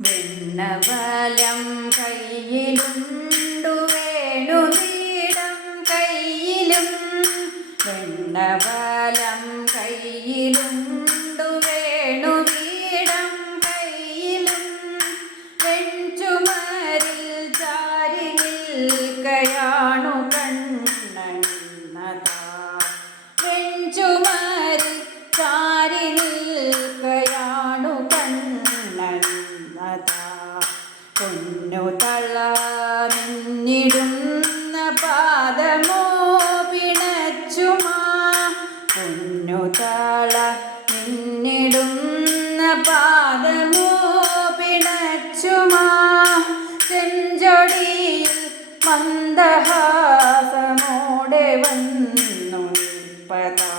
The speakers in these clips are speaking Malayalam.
വെണ്ണവലം കയ്യിലുണ്ടു വേണുവീടം കയ്യിലും. വെണ്ണവലം കയ്യിലുണ്ടു പൊന്നു പാദമോ പിണച്ചുമാ. പൊന്നു തള നിന്നിടുന്ന പാദമോ പിണച്ചുമാ. ചെഞ്ചൊടിയിൽ മന്ദഹാസമോടെ വന്നു നിൽപ്പതാ.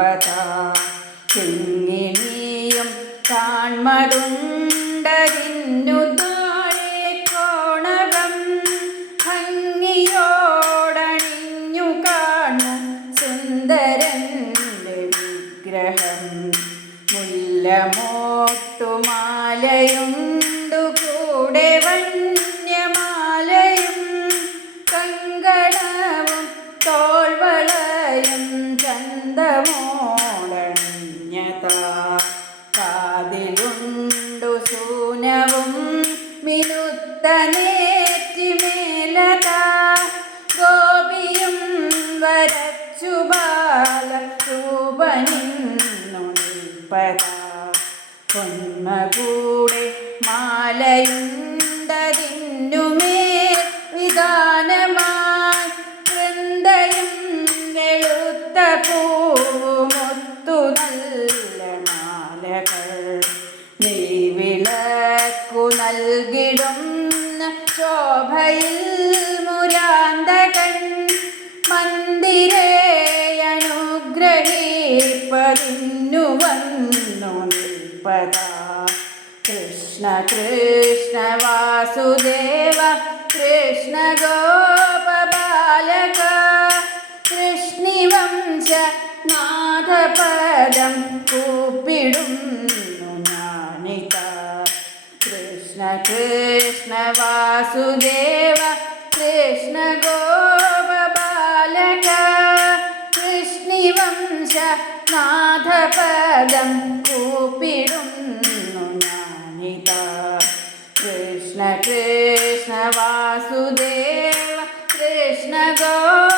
നിൽപ്പതാ ചെങ്ങിനിയും കാൺമതുണ്ടതിന്നു താഴെ ഭംഗിയോടണിഞ്ഞു കാണു സുന്ദരൻ വിഗ്രഹം. മുല്ലമോട്ടുമാലയുണ്ടു ശൂനവും മിനുത്ത നേറ്റിമേലത. ഗോപിയും വരച്ചു ബാല രൂപനിന്നു നിൽപ്പതാ പൊന്മകൂടെ മാലയുണ്ടതിന്നുമേൽ വിധാനമായി വൃന്ദയും വെളുത്ത പൂവുമൊത്തു നൽകിടുന്ന ശോഭയിൽ മുരാന്തകൻ മന്ദിരേ അനുഗ്രഹിപ്പതിന്നു വന്നു നിൽപ്പതാ കൃഷ്ണ കൃഷ്ണ വാസുദേവ കൃഷ്ണ ഗോപബാലക. കൃഷ്ണിവംശ നാഥപദം കൂപ്പിടുന്നു കൃഷ്ണ കൃഷ്ണ വാസുദേവ കൃഷ്ണ ഗോപബാലക കൃഷ്ണിവംശ നാഥപദം കൂപ്പിടുന്നു ഞാനിതാ. കൃഷ്ണ കൃഷ്ണ വാസുദേവ കൃഷ്ണ ഗോപബാലക